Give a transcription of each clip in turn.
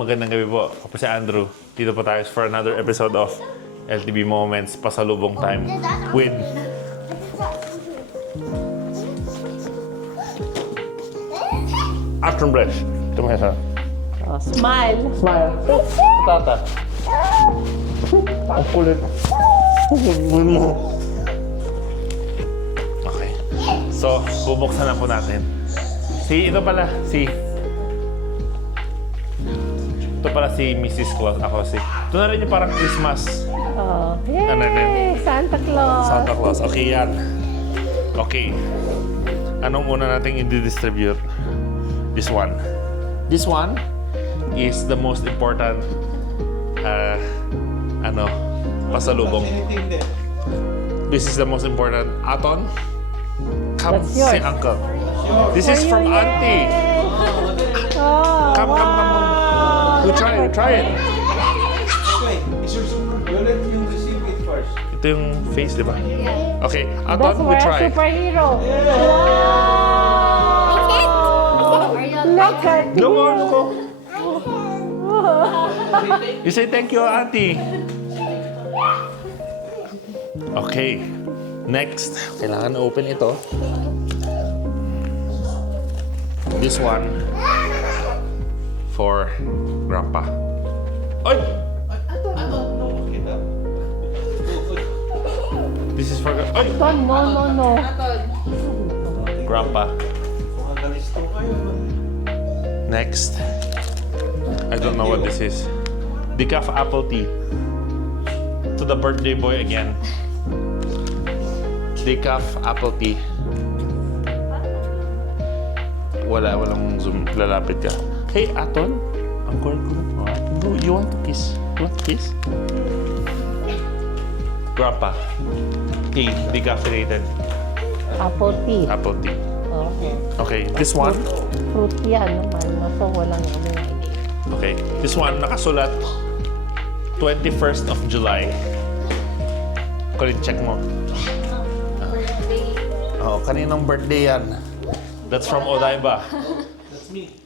Magandang gabi po. Ako po si Andrew. Dito po tayo for another episode of LTV Moments Pasalubong Time with Action Brush. Tumesa. Oh, smile. Smile. Tata. Ang kulit. Okay. So, bubuksan na po natin. Ito pala si Mrs. Claus. Ako si... Ito na rin yung parang Christmas. Oh, yay! Ano rin? Santa Claus. Santa Claus. Okay, yan. Okay. Anong una nating i-distribute? This one. This one is the most important pasalubong. This is the most important. Aton, come That's yours. si Uncle. This is from Auntie. Oh, Come. You try it. Wait, is your super bullet yung receive it first? Ito yung face, di ba? Okay, That's Aton, we why a try. superhero. Wow! Look at No. You say thank you, Auntie. Okay. Next, kailangan open ito. This one for Grandpa. Ay! This is for Ay! No. Grandpa. Magalisto kayo. Next. I don't know what this is. Decaf apple tea. To the birthday boy again. Decaf apple tea. Walang zoom. Lalapit ka. Hey, Aton. Ang cool. You want to kiss? You want to kiss? Grandpa. Tea. Decaffeinated. Apple tea. Apple tea. Okay. Okay, this one. Fruit yan naman. So, walang ano. Okay, this one nakasulat 21st of July. Kulit check mo. Oh, kaninang birthday yan? That's from Odaiba. That's me.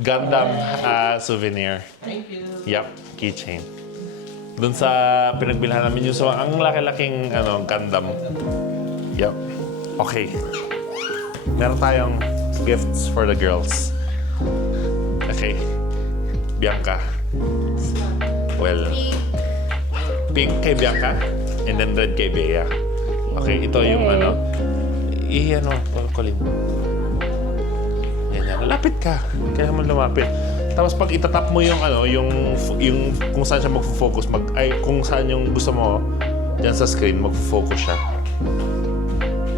Gundam souvenir. Thank you. Yup, keychain. Doon sa pinagbilhan namin yung so, ang laki-laking Gundam. Yup. Okay. Meron tayong gifts for the girls. Okay. Bianca. Well, pink kay Bianca and then red kay Bea. Okay, ito yung kulin. Yan. Lapit ka. Kaya mo lumapit. Tapos pag itatap mo yung yung kung saan siya magfo-focus, kung saan yung gusto mo diyan sa screen, magfo-focus siya.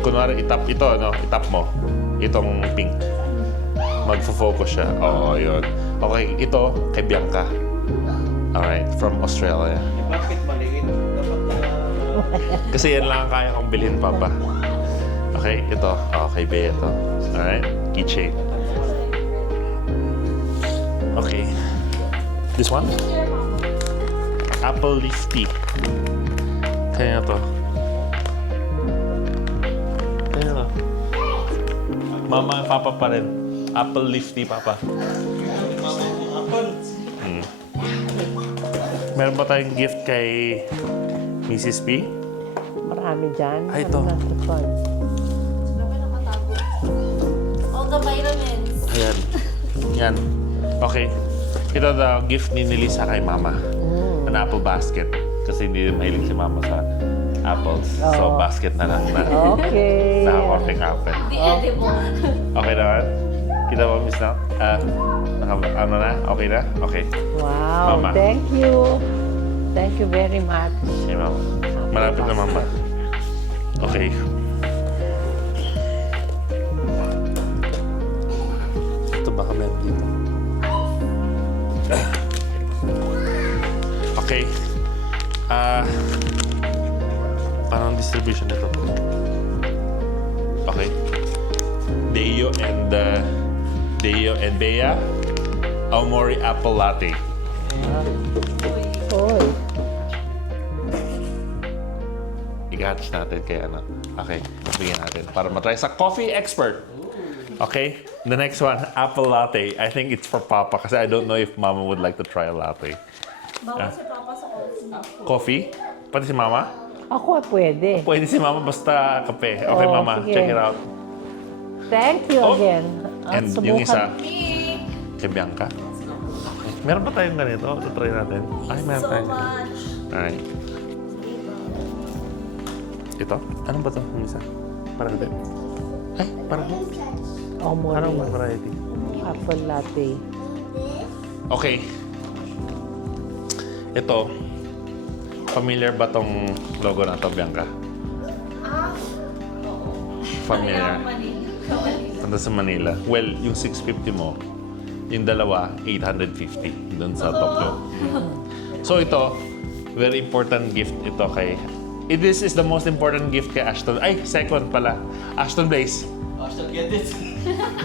Kunwari itap mo itong pink. Magfo-focus siya. Oo, yun. Okay, ito kay Bianca. Alright, from Australia. Bakit maliit? Dapat Kasi yan lang ang kaya kong bilhin, Papa. Okay, ito. Kay Bea ito. Alright, keychain. Okay. This one? Apple leaf tea. Kaya to. Mama, Papa pa rin. Apple leaf tea, Papa. Meron pa tayong gift kay Mrs. P. Marami dyan. Ay, ito. All the vitamins. Ayan. Yan. Okay. Ito daw, gift ni Nelisa kay Mama. An apple basket. Kasi hindi mahilig si Mama sa apples. So, basket na lang na. Okay. Nakakorting apple. The edible. Okay naman? Kita mo, Miss na? Ano na? Okay na? Okay. Wow. Mama. Thank you. Thank you very much. Okay, Mama. Malapit na, Mama. Okay. Ito baka meron dito. Okay. Paano ang distribution nito? Okay. Deo and Bea, Aomori Apple Latte. Oy. I-hatch natin kaya Okay, bigyan natin. Para matry sa coffee expert. Okay? The next one, apple latte. I think it's for Papa kasi I don't know if Mama would like to try a latte. Bawal si Papa sa coffee. Coffee? Pati si Mama? Ako, pwede. Pwede si Mama basta kape. Okay, Oh, Mama. sige. Check it out. Thank you Oh, again. And At yung isa, Me! kay Bianca. Meron pa tayong ganito. Ito try natin. Ay, meron So tayo. much. Alright. Ito? Ano ba ito? Yung isa? Parang hindi. Ay, parang Oh, parang morning. variety. Apple latte. Okay. Ito. Familiar ba tong logo na to, Bianca? Familiar. Punta sa Manila. Well, yung 650 mo, yung dalawa, 850 doon sa Tokyo. So ito, very important gift ito kay... This is the most important gift kay Ashton. Ay, second pala. Ashton Blaze. I shall get it.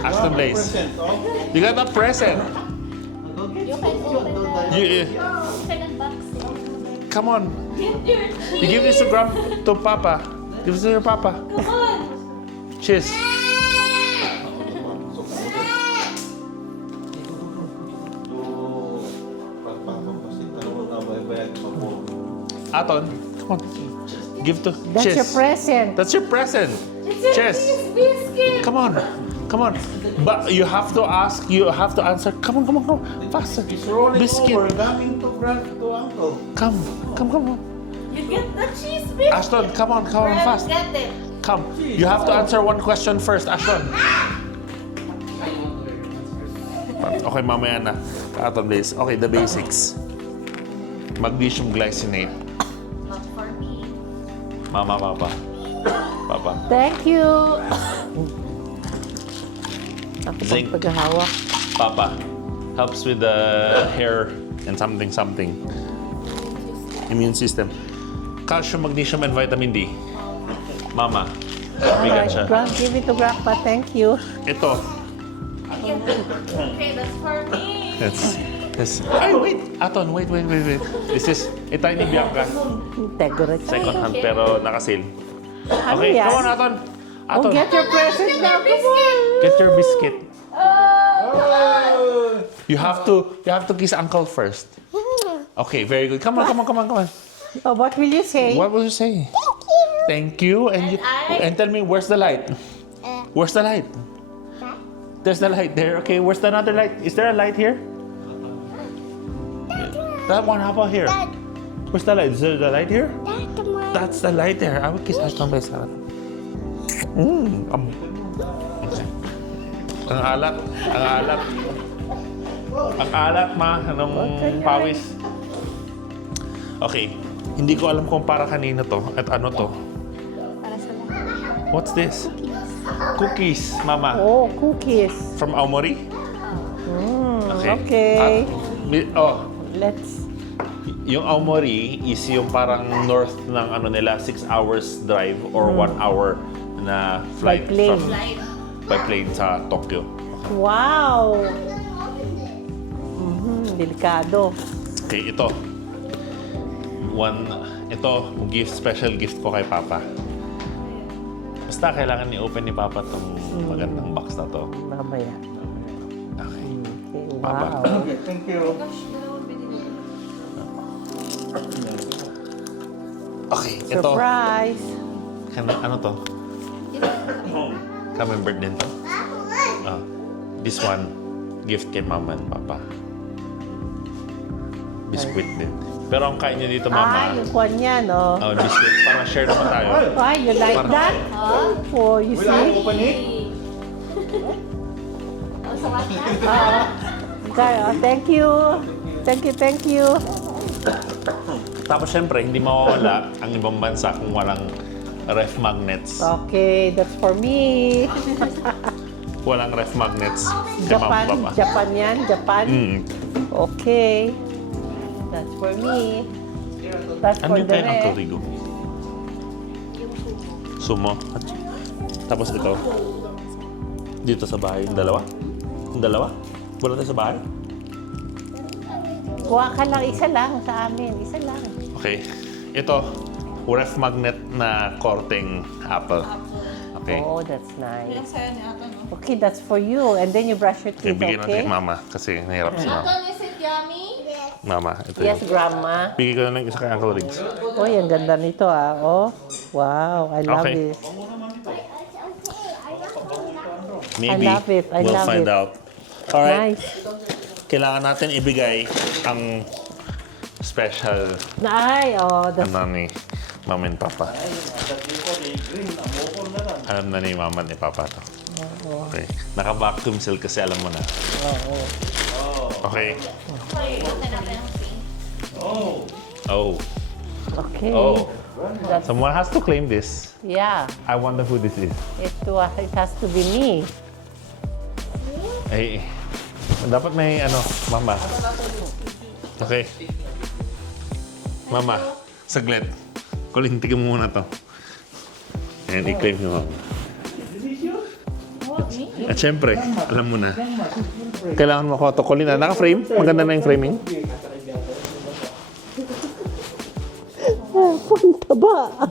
Ashton Blaze. Present, oh. You got a present. Go get You can open the... You, You can unbox it. come on. Get your You give this to Papa. Give this to your Papa. Come on! Cheers. Aton, come on. Give to... That's Cheers. your present. That's your present. It's your Cheers. biscuit! Come on. Come on. But you have to ask, you have to answer. Come on, come on, come on. Faster. It's rolling Biscuit. over, coming to uncle. Come. Come, come, come. You get the cheese biscuit! Ashton, come on, come on, Fred, fast. get it! Come. You have to answer one question first, Ashton. Okay, mamaya na. Aton base. Okay, the basics. Magnesium glycinate. Not for me. Mama, Papa. Papa. Thank you. Ako Zinc. pang paghahawak. Papa. Helps with the hair and something. Immune system. Calcium, magnesium, and vitamin D. Mama. Bigat siya. Give it to Grandpa. Thank you. Ito. Okay, that's for me! Yes. Ay, wait. Aton, wait. This is, ito ni Bianca. Tegura siya. Second hand, pero nakasil. Ano Okay, yan? come on, Aton. Oh, Aton, get your present now. Come on. get your biscuit. Oh! You have to kiss Uncle first. Okay, very good. Come on. Oh, what will you say? What will you say? Thank you. And tell me, where's the light? Where's the light? There's the light there. Okay, where's the another light? Is there a light here? That one, how about here? Where's the light? Is there the light here? That's the light there. I will kiss Ashton by Sarah. Okay. Ang alat. Ang alat, ma. Anong pawis? Okay. Hindi ko alam kung para kanino to at ano to. Para sa lahat. What's this? Cookies, mama. Oh, cookies. From Aomori? Okay. Oh, Let's... yung Aomori is yung parang north ng ano nila, 6 hours drive or 1 hour na flight By plane. by plane sa Tokyo. Wow! Delikado. Okay, ito. Special gift ko kay Papa. Basta kailangan i-open ni Papa tong magandang box na to. Mamaya. Okay. Okay, Papa. wow. Okay, thank you. Okay, ito. Surprise! Ano to? Camembert din to. This one, gift kay Mama and Papa. Biscuit din. Pero ang kain niyo dito, Mama, Yung kwan niya, no? biscuit. Parang share naman tayo. Why, you like Parang- that? Oh, you Will I see? open it? Oh, sa wakas? Okay, thank you. Thank you. Tapos syempre, hindi mawawala ang ibang bansa kung walang ref magnets. Okay, that's for me. Walang ref magnets kay Mama and Papa. Japan yan, Japan. Okay. That's for me. That's Ano for yung the kay Uncle rest. Rigo? Sumo. Tapos ito. Dito sa bahay, yung dalawa? Yung dalawa? Wala tayo sa bahay? Kuha ka lang, isa lang sa amin. Isa lang. Okay. Ito, ref magnet na korteng apple. Okay. Oh, that's nice. Ang saya ni Ato, no? Okay, that's for you. And then you brush your Okay, teeth, bigyan natin okay? kay Mama kasi nahirap si Mama. Uncle, is it yummy? Mama, ito Yes, yun. Grandma. Bigay ko na lang isa kay Uncle Riggs. Oh, ang ganda nito ah. Oh, wow. I love Okay. it. Maybe love it. I we'll love find it. out. Alright, Nice. kailangan natin ibigay ang special Ay, oh, the ano ni Mama and Papa. Alam na ni Mama ni Papa to. Okay. Naka-vacuum seal kasi alam mo na. Okay. Oh. okay. Oh. That's, Someone has to claim this. yeah. I wonder who this is. It has to be me. Ay, dapat may ano, Mama. Okay. Mama, saglit. Kulintigin mo muna to. Ayan, i-claim ni Mama. At syempre, alam mo na. Kailangan mo ako ito. Colin, naka-frame? Maganda na yung framing? Mataba.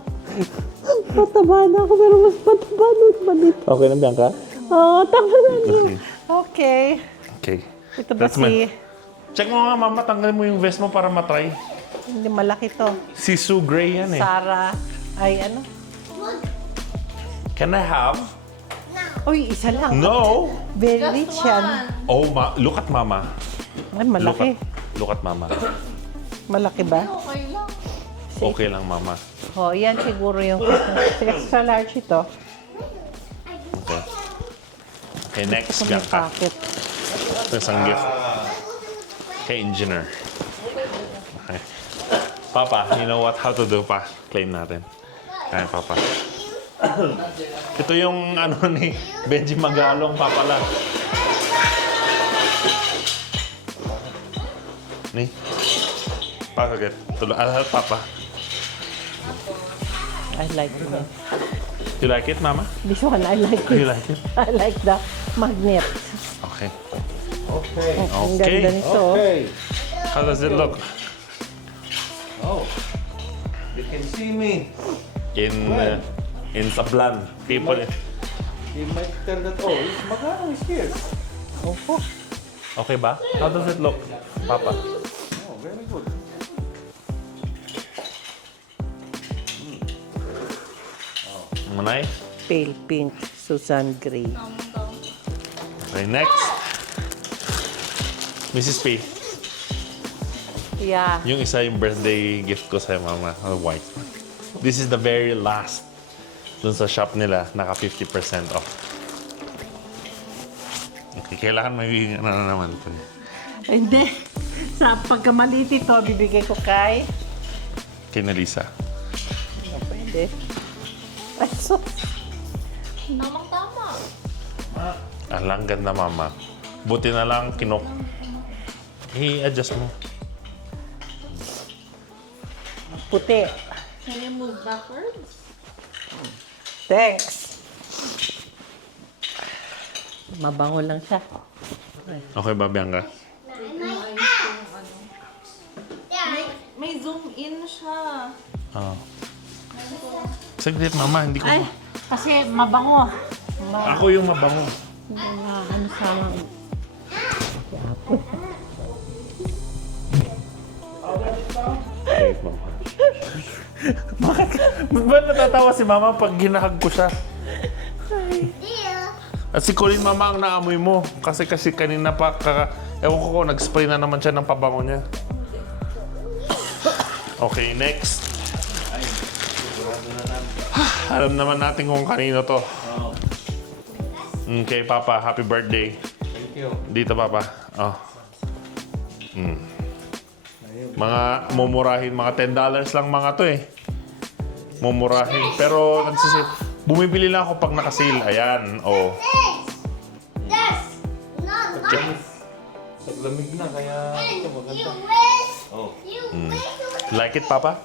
Mataba na ako, pero mas mataba nun pa dito. Okay na, Bianca? Oh, tama na niyo. Okay. Okay. Ito ba That's my- si... Check mo nga, Mama. Tanggalin mo yung vest mo para matry. Hindi malaki to. Si Sue Gray yan eh. Sarah. Ay, ano? Can I have? Uy, isa lang. No! Very rich yan. Oh, look at Mama. Ay, malaki. Look at Mama. Malaki ba? Okay lang. Okay lang, Mama. Oh, yan siguro yung extra large ito. Okay. Okay, next, Sa may Bianca. pocket. Ito isang gift. Kay Engineer. Okay. Papa, you know what? How to do pa? Claim natin. Ayan, Papa. Ito yung ano ni Benji Magalong, Papa lang. Ni? Pakagat. Tulo. Papa. I like it. You like it, Mama? This one, I like You it. like it? I like the magnet. Okay. Okay. Ang Okay. ganda nito. Okay. How does it look? Oh. You can see me. In Sablan. People. You might tell that, oh, it's Magano is here. Opo. Okay ba? How does it look, Papa? Oh, very good. Manay? Pale pink, Susan Gray. Okay, next. Mrs. P. Yeah. Yung isa yung birthday gift ko sa Mama. White. This is the very last. Dun sa shop nila, naka 50% off. Okay, kailangan may ano na naman ito. Hindi. Sa pagkamaliit ito, bibigay ko kay... Kay Nalisa. Pwede. Ay, so... Tamang-tama. Alang ganda, Mama. Buti na lang kinok. I-adjust mo. Puti. Can you move backwards? Thanks. Mabango lang siya. Okay ba, Bianca? May zoom in siya. Oo. Saglit, Mama. Hindi ko... Ay, kasi mabango. Ako yung mabango. Ano sa... Wait, Mama. Ba't natatawa si Mama pag ginahag ko siya? At si Colin, Mama, ang naamoy mo. Kasi kanina pa, ewan ko kung nag-spray na naman siya ng pabango niya. Okay, next. Alam naman natin kung kanino to. Okay, Papa, happy birthday. Thank you. Dito, Papa. Oh. Mga mumurahin, mga $10 lang mga to eh. Mumurahin. Pero bumibili lang ako pag naka-sale. Ayan, oh. Lamig na, kaya ito maganda. Oh. Like it, Papa?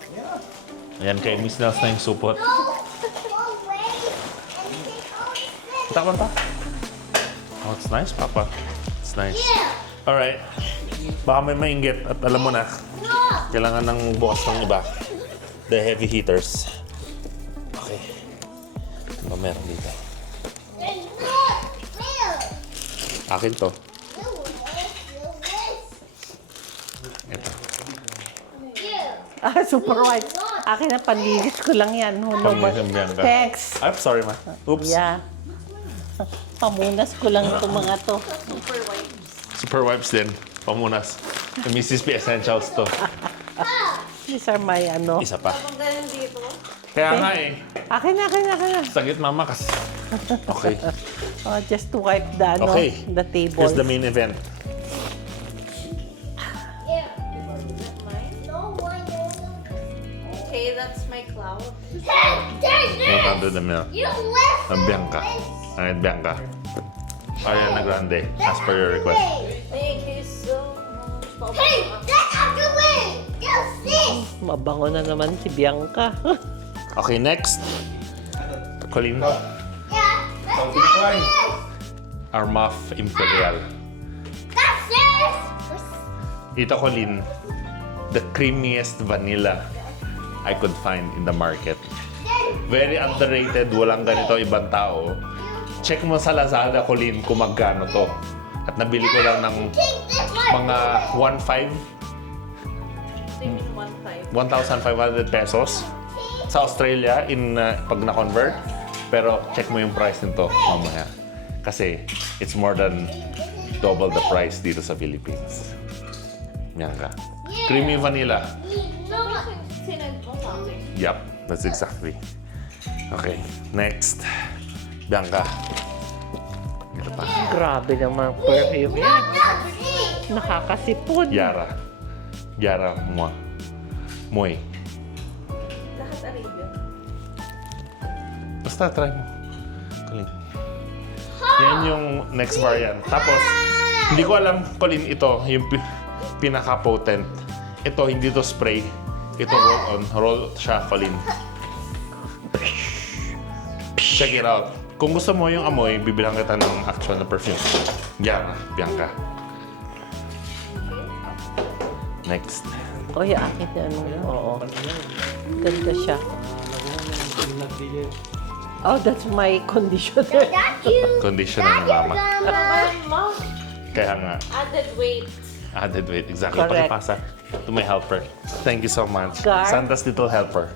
Ayan, kay Miss Nels na yung supot. Takpan pa. Oh, it's nice, Papa. It's nice. Alright. Baka may mainggit at alam mo na, kailangan ng bukas ng iba. The heavy hitters. Okay. Ano ba meron dito? Akin to. Ito. Super white. Akin na, panlinis ko lang yan. Panlinis ang Bianca. Thanks. I'm sorry, ma. Oops. Yeah. Pamunas ko lang itong mga to. Super white. Super wipes din. Pamunas. The Mrs. P Essentials to. These are my ano. Isa pa. Kung ganun dito. Kaya nga eh. Akin na. Sagit mama kasi. Okay. Oh, just to wipe the, ano, Okay. the table. Here's the main event. Okay, that's my cloud. Not under the milk. Ang Bianca. Alright, Bianca. Ariana Grande, as per your request. Thank you so much. Mabango na naman si Bianca. Okay, next. Colleen. Armaf Imperial. Ito, Colleen. The creamiest vanilla I could find in the market. Very underrated. Walang ganito ibang tao. Check mo sa Lazada, Colleen, kung magkano to. At nabili ko lang ng mga 1,500 1,500 pesos sa Australia pag na-convert. Pero check mo yung price nito mamaya. Kasi it's more than double the price dito sa Philippines. Yan ka. Creamy vanilla. Sinend mo sa akin. Yup, that's exactly. Okay, next. Bianca. Ito pa. Grabe naman perfume yan. Nakakasipon. Yara. Yara Moy. Lahat Arabian. Basta try mo. Colleen. Yan yung next variant. Tapos, hindi ko alam, Colleen, ito, yung pinaka-potent. Ito, hindi to spray. Ito roll-on. Roll siya, Colleen. Check it out. Kung gusto mo yung amoy, bibilang kita ng actual na perfume. Yara, Bianca. Next. O, yung akin yan. Oo. Ganda siya. Oh, that's my conditioner. Conditioner ni Mama. Mom, Kaya nga, added weight. added weight. Exactly. Correct. Pakipasa to my helper. Thank you so much. Gar? Santa's little helper.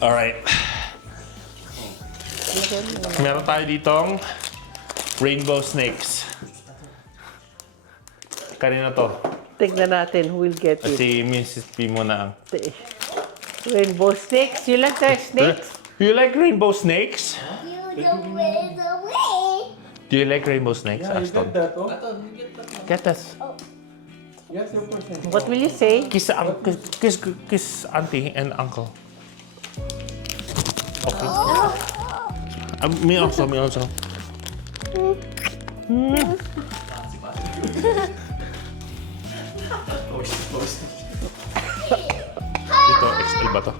Alright. Meron tayo ditong rainbow snakes. Kanina to. Tignan natin who will get it. Si Mrs. P muna ang... Rainbow snakes. You like the snakes? You like rainbow snakes? Do you like rainbow snakes, Yeah, you Aston? get that, oh. Get us. Yes, your person. What will you say? Kiss, kiss auntie and uncle. Okay. Me also, me also. Ito, XL ba to?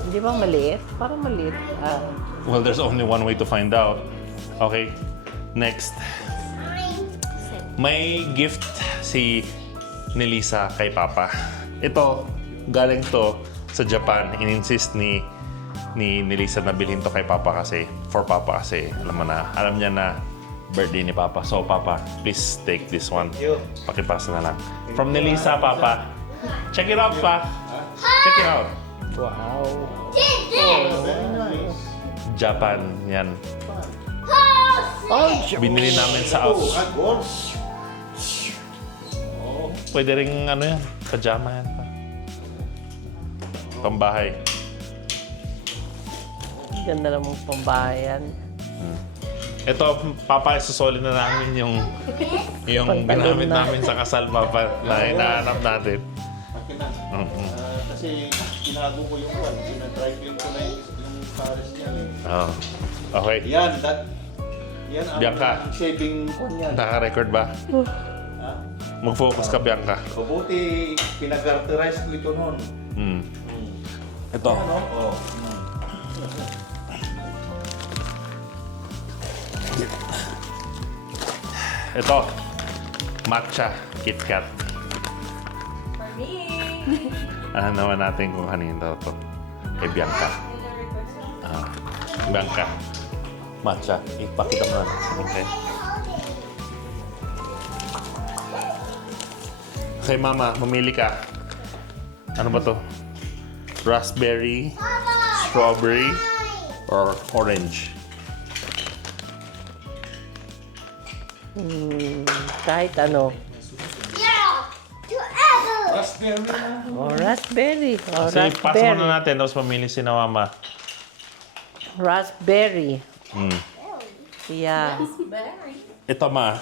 Hindi ba maliit? Parang maliit. Ah. Well, there's only one way to find out. Okay, next. May gift si Nelisa kay Papa. Ito, galing to sa Japan. In-insist ni Nelisa na bilhin to kay Papa kasi, for Papa kasi, alam niya na birthday ni Papa. So, Papa, please take this one. Pakipasa na lang. From Nelisa, Papa. Check it out, Pa. Check it out. Wow. Japan, yan. Oh, Binili namin sa Aus. Pwede ring ano yan, pajama yan pa. Pambahay. ganda namang pambayan. Ito, Papa, isusoli na namin yung Pantalon ginamit na. namin sa kasal, Papa, na hinahanap natin. Akin na. Kasi tinago ko yung one. Sinatry ko na yung pares niya. Oh. Okay. Yan ang Bianca. shaving ko niyan. Naka-record ba? Ha? Mag-focus ka, Bianca. Mabuti, pinag-characterize ko ito noon. Hmm. Ito. Ano? Oh. Ito. Matcha KitKat. For me. Ano naman natin kung kanino to. kay Bianca. Bianca. Matcha. Ipakita mo na. Okay. Okay, Mama, mamili ka. Ano ba to? Raspberry, strawberry, or orange? Kahit ano. Raspberry na. Oh, raspberry. Oh, Kasi pasa raspberry. muna natin, tapos mamili si na Mama. Raspberry. Hmm. Yeah. Berry. Ito, Ma.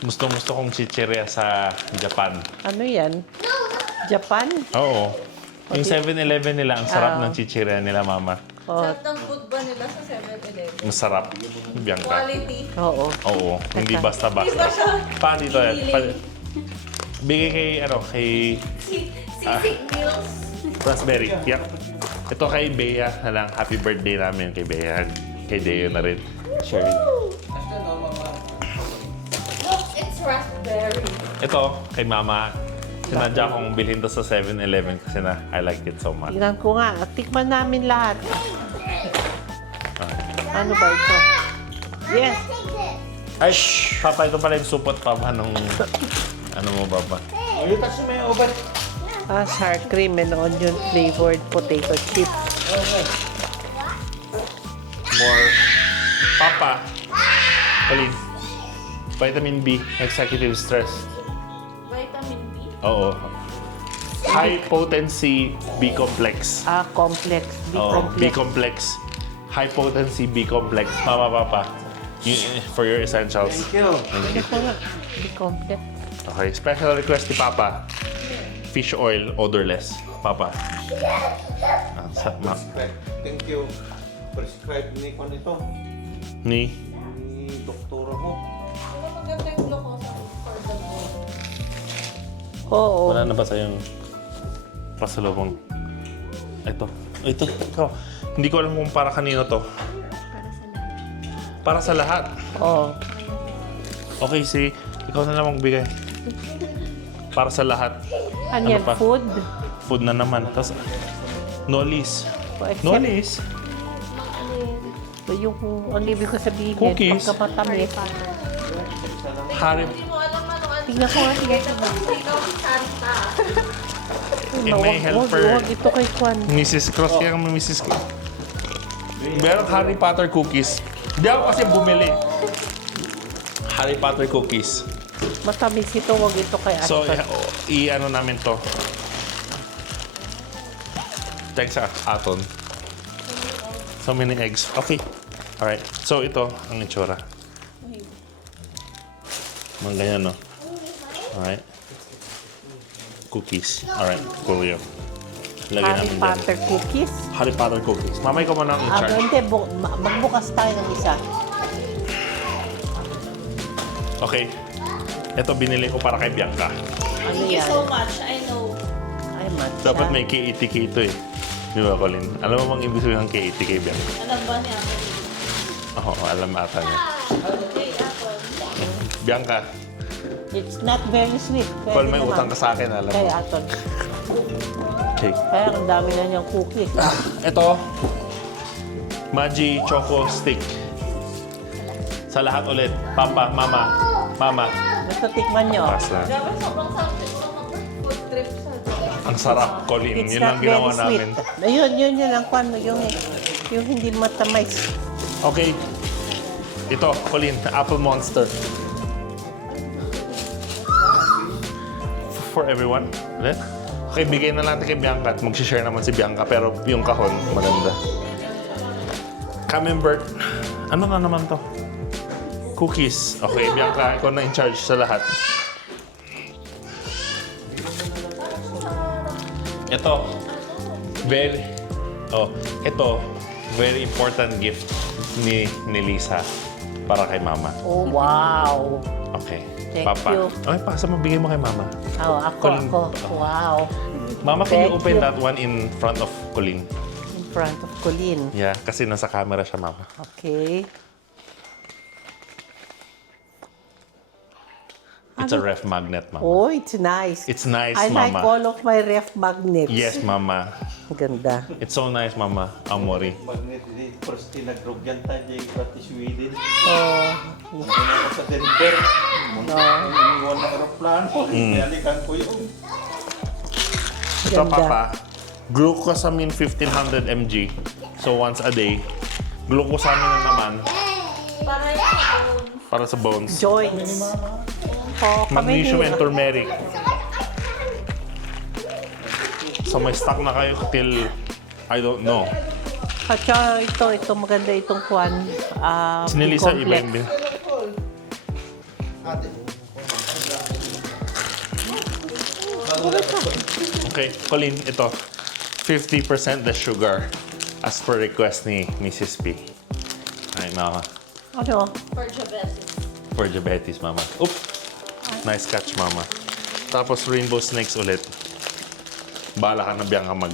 Gusto kong chichirya sa Japan. Ano yan? Japan? Oo. Yung 7-Eleven nila, ang sarap Ah. ng chichirya nila, Mama. Oh, Sarap ng food ba nila sa 7-Eleven? Masarap. Bianca. Quality. oo. Oo. Hindi Di basta-basta. ba siya? Pa dito yan. Bigay kay, kay Sisig meals. Raspberry. Yep. Ito kay Bea na lang. Happy birthday namin kay Bea. Kay Deo na rin. Sherry. Look, it's raspberry. Ito, kay Mama. Sinadya kong bilhin to sa 7-Eleven kasi na I like it so much. Tingnan ko nga. Tikman namin lahat. Ano ba ito? Yes. Ay, Papa, ito pala yung supot, Papa, nung... Ano mo, Papa? Ayun, tapos may obat. Sour cream and onion flavored potato chips. More... Papa! Pauline. Vitamin B, executive stress. Vitamin B. Oo. High potency B complex. Complex. Oo, B B-complex. complex. High potency B complex. Mama, Papa. For your essentials. Thank you. Ano ko nga? B-complex. Okay, special request ni Papa. Fish oil, odorless. Papa. Thank you. Prescribe ni ko nito. Ni? Ni doktora ko. Ano maganda yung glucose for the bone? Oo. Wala na ba sa'yong pasalubong? Ito. Ikaw. Hindi ko alam kung para kanino to. Para sa lahat. Oo. Okay, ikaw na lang magbigay. Para sa lahat. Ano Ano yan? pa? Food? Food na naman. Tapos, Nollies. Except- Nollies? Yung, ang ibig ko sabihin, Cookies. pagkamatamis. Harry. Hindi mo alam ano. Tingnan ko nga, tingnan ko. Sino si Santa? may helper. Huwag ito kay Kwan. Mrs. Cross. Kaya kami Mrs. Cross. Meron Harry Potter cookies. Hindi ako kasi bumili. Harry Potter cookies. Matamis ito, huwag ito kay So, Aston. i-ano namin to. Thanks sa Aton. So many eggs. Okay. Alright. So, ito ang itsura. Mga ganyan, no? Alright. Cookies. Alright. Cool yun. Lagyan Harry namin dyan. Potter cookies. Harry Potter cookies. Mamay ko muna ang i-charge. Hindi, magbukas tayo ng isa. Okay. Ito binili ko para kay Bianca. Ano Thank you yan? so much. I know. Ay, matcha. Dapat may K80 ito eh. Di ba, Colin? Alam mo bang ibig sabihin ng K80 kay Bianca? Alam ba niya? Oo, alam ata niya. Okay, apple. Bianca, It's not very sweet. Pwede Col, may naman. utang ka sa akin, alam Kay mo. Aton. Okay. Kaya ang dami na niyang cookies. Ito, Maggi Choco Stick. Sa lahat ulit. Papa, Mama. Mama. Basta tikman niyo. Basta. Grabe, sobrang sarap siguro mag-food trip sa Japan. Ang sarap, Colin. It's Yun not ang ginawa very sweet. namin. Ayun, yun ang kwan mo. Yung hindi matamis. Okay. Ito, Colin. Apple Monster. For everyone. Ulit. Okay, bigay na natin kay Bianca at mag-share naman si Bianca pero yung kahon, maganda. Camembert. Ano na naman to? Cookies. Okay, Bianca, ikaw na in charge sa lahat. Ito. Very important gift ni Lisa para kay Mama. Oh, wow. Okay. Thank Papa. you. Okay, pasa mo, bigay mo kay Mama. Oh, Colin. ako. Wow. Mama, can you Thank open you. that one in front of Colin? In front of Colleen. Yeah, kasi nasa camera siya, Mama. Okay. It's a ref magnet, Mama. Oh, it's nice. It's nice, I like Mama. all of my ref magnets. Yes, Mama. Ganda. It's so nice, Mama. Amori. Magnet di first tinagrugyan tayo yung pati Sweden. Oh, Hindi na sa Denver. Iniwan ng aeroplano. Inalikan ko yun. Ito, Ganda. Papa. Glucosamine 1500 mg. So, once a day. Glucosamine na naman Para yung phone. para sa bones. joints. Oh, kami Magnesium and din. turmeric. So, may stock na kayo till, I don't know. At saka ito maganda itong kwan. Sinilisa, iba yung bin. Okay, Colleen, ito. 50% the sugar as per request ni Mrs. P. Ay, Mama. Ano? For diabetes. For diabetes, Mama. Oop! Nice catch, Mama. Tapos rainbow snakes ulit. Bala ka na Bianca mag...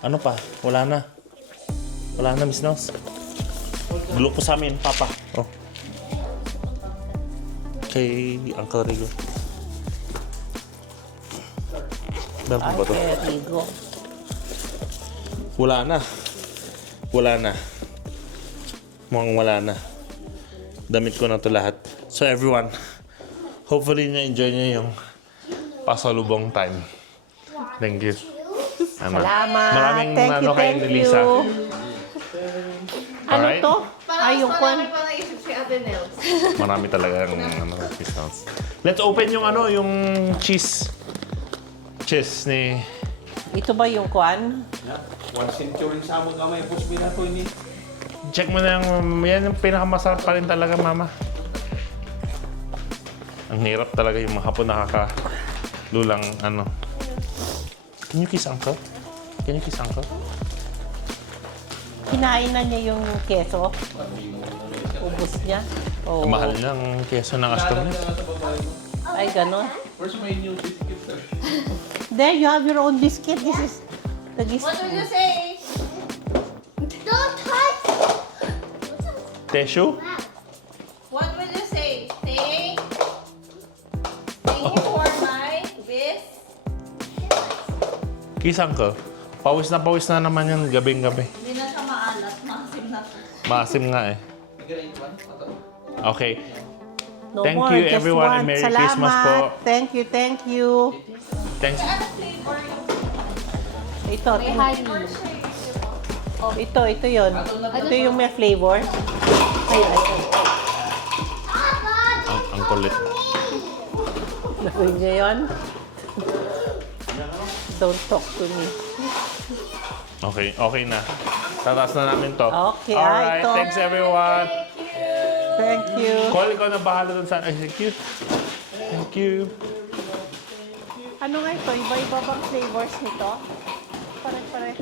Ano pa? Wala na. Wala na, Miss Nels. Glupo sa amin, Papa. Oh. Kay Uncle Rigo. Meron pa Ay, ba to? Perigo. Wala na. Wala na. Mukhang wala na. Damit ko na to lahat. So everyone, hopefully na-enjoy nyo yung pasalubong time. Thank you. Ano? Salamat. Maraming Thank you, ano kay thank Lisa. you. Ano Alright. to? Parang Ay, yung kwan. marami pa naisip si Ate Nels. Marami talaga yung ano, discounts. Let's open yung ano, yung cheese. Cheese ni... Ito ba yung kwan? 1 century sa among gamay. Pus binato ini. Check mo na yung... Yan yung pinakamasarap pa rin talaga, Mama. Ang hirap talaga yung mga hapon nakakalulang ano. Can you kiss Uncle? Can you kiss Uncle? Kinain na niya yung keso. Ubus niya. Oh. Ang mahal ng keso ng Aston. Ay, ganon. Where's my new biscuit, sir? There, you have your own biscuit. This is the What will you say? Don't touch! Tissue? What will you say? Thank you for my bis. Kiss Uncle. Pawis na naman yan gabing-gabi. Hindi na siya maalat. Maasim na to. Maasim nga eh. Okay. No Thank more, you, just everyone, and one. Merry Salamat. Christmas po. Thank you, thank you. Thanks. Ano flavor yung... Ito, May honey. Diba? ito yun. Ito yung may flavor. Ay. Ang kulit. Lagay niya yun. Don't talk to me. Okay na. Tataas na namin to. Okay, Alright, ito. thanks everyone. Thank you. Call ikaw na bahala dun sa... Ay, thank you. Thank you. Ano nga ito? Iba-iba bang flavors nito? Pare-pare.